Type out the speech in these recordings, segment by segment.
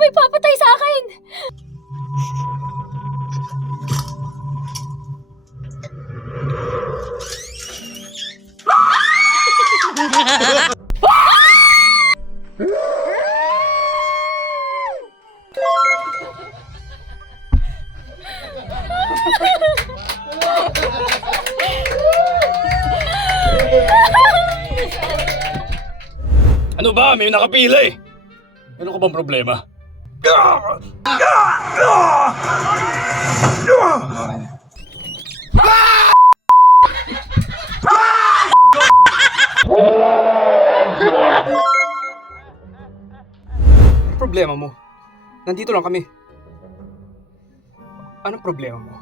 may papatay sa akin! Ano ba? May nakapila eh. Ano ka bang problema? Ano problema mo? Nandito lang kami. Anong problema mo?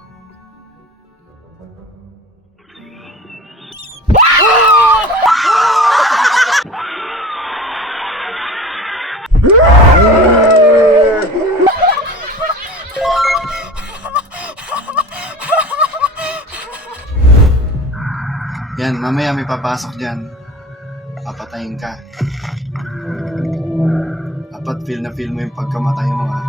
Yan, mamaya may papasok dyan. Papatayin ka. Dapat feel na feel mo yung pagkamatay mo, ha?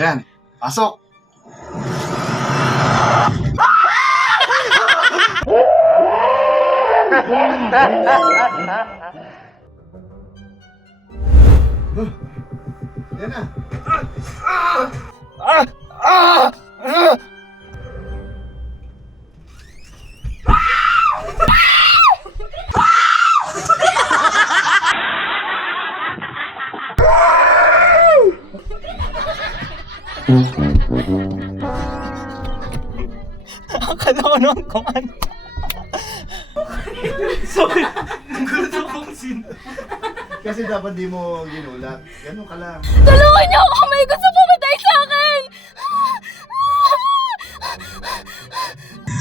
Yan, pasok! Yan na. Akala ko naman kung ano. Sorry. Ang gulat akong sin. Kasi dapat di mo ginulat. Ganun ka lang. Tulungan niyo ako! May gusto pumatay sa akin!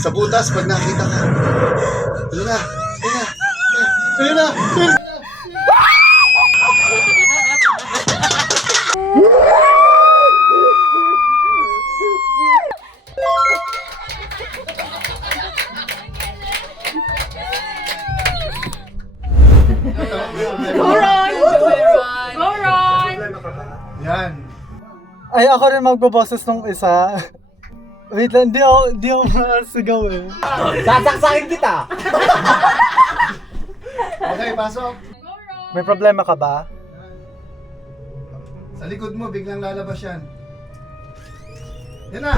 Sa butas, pag nakita ka. Ayun na! Ayun na! Ayun na! Ayun na! Yan. Ay, ako rin magbaboses nung isa. Wait lang, di ako masigaw eh. Sasaksakin kita! Okay, pasok. May problema ka ba? Sa likod mo, biglang lalabas yan. Yan na!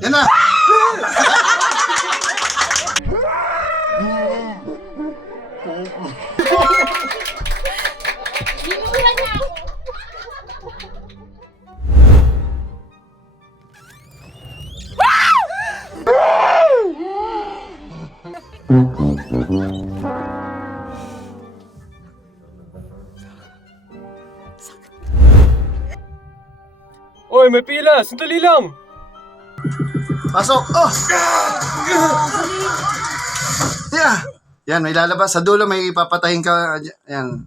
Yan na! Ginulan niya ako! Oy, may pila! Sandali lang! Pasok! Oh! Yeah! Yan, may lalabas. Sa dulo may ipapatayin ka. Yan.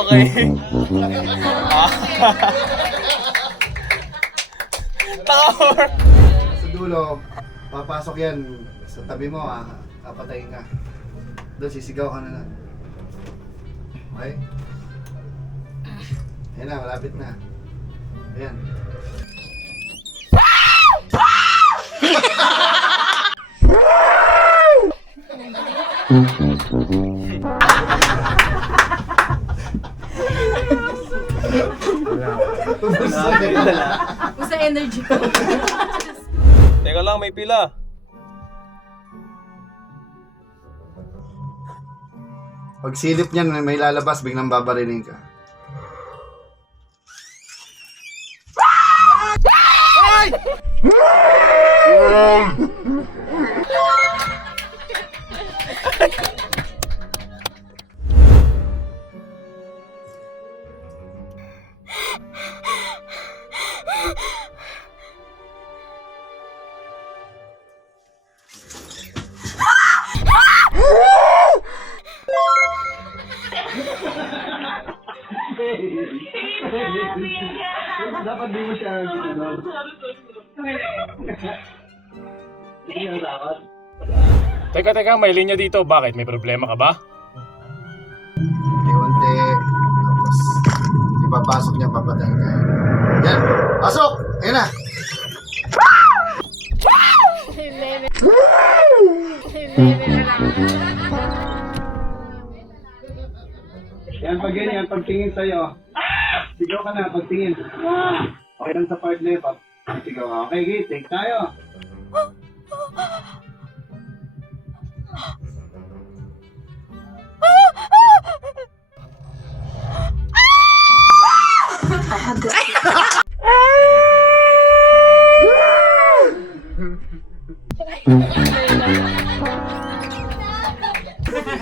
Okay. Tower! Sa dulo, papasok yan. Sa tabi mo, papatayin ka. Doon, sisigaw ka na lang. Okay? Ayan na, malapit na. Ayan. Gusto energy ko. Teka lang, may pila. Pag silip niyan, may lalabas, biglang babarilin ka. Dapat di mo siya Teka, may linya dito. Bakit? May problema ka ba? Unti-unti. Tapos, ipapasok niya, papatayin ka. Yan. Pasok! Ayan na. Yan, pag ganyan, pagtingin sa'yo. Sigaw ka na, pagtingin. Okay lang sa part na yun, sigaw ka. Okay, okay, take tayo.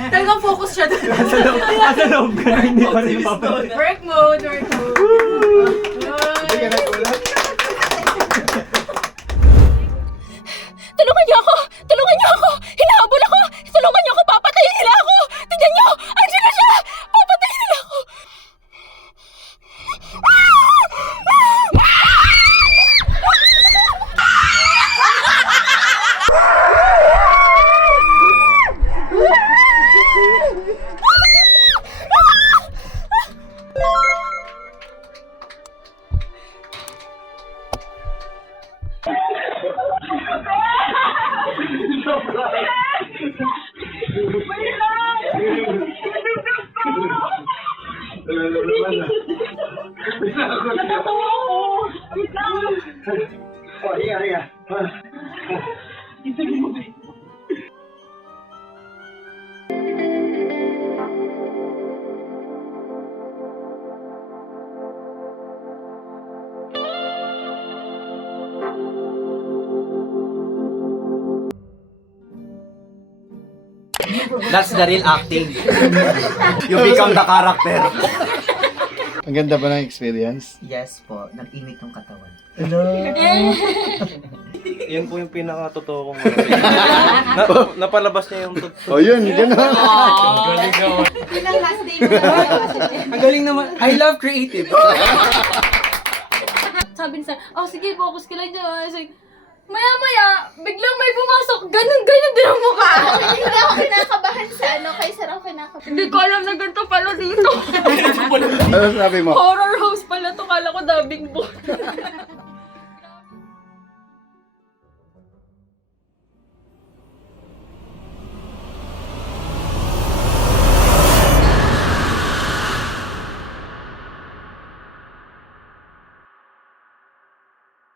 Talagang focus siya doon. Nasa loob ka na, hindi pa rin papatay. Work mode, work mode. Hindi ka na ulat. Tulungan niyo ako! Tulungan niyo ako! Hinahabol ako! Tulungan niyo ako! Papatayin nila ako! Tignan niyo! Andiyan na siya! Papatayin nila ako! Oh, hiya. That's the real acting. You become the character. Ang ganda ba ng experience? Yes po, nag-init yung katawan. Yan po yung pinaka-totoo kong napalabas niya yung totoo. Oh, yun, gano'n. Yun ang last day mo. Ang galing naman. I love creative. Sabi niya, oh sige, focus ka lang dyan. Sabi, maya-maya, biglang may pumasok. Ganun din ang mukha. Hindi ako kinakabahan sa ano, kaysa raw kinakabahan. Hindi ko alam na ganito pala dito. Ano sabi mo? Horror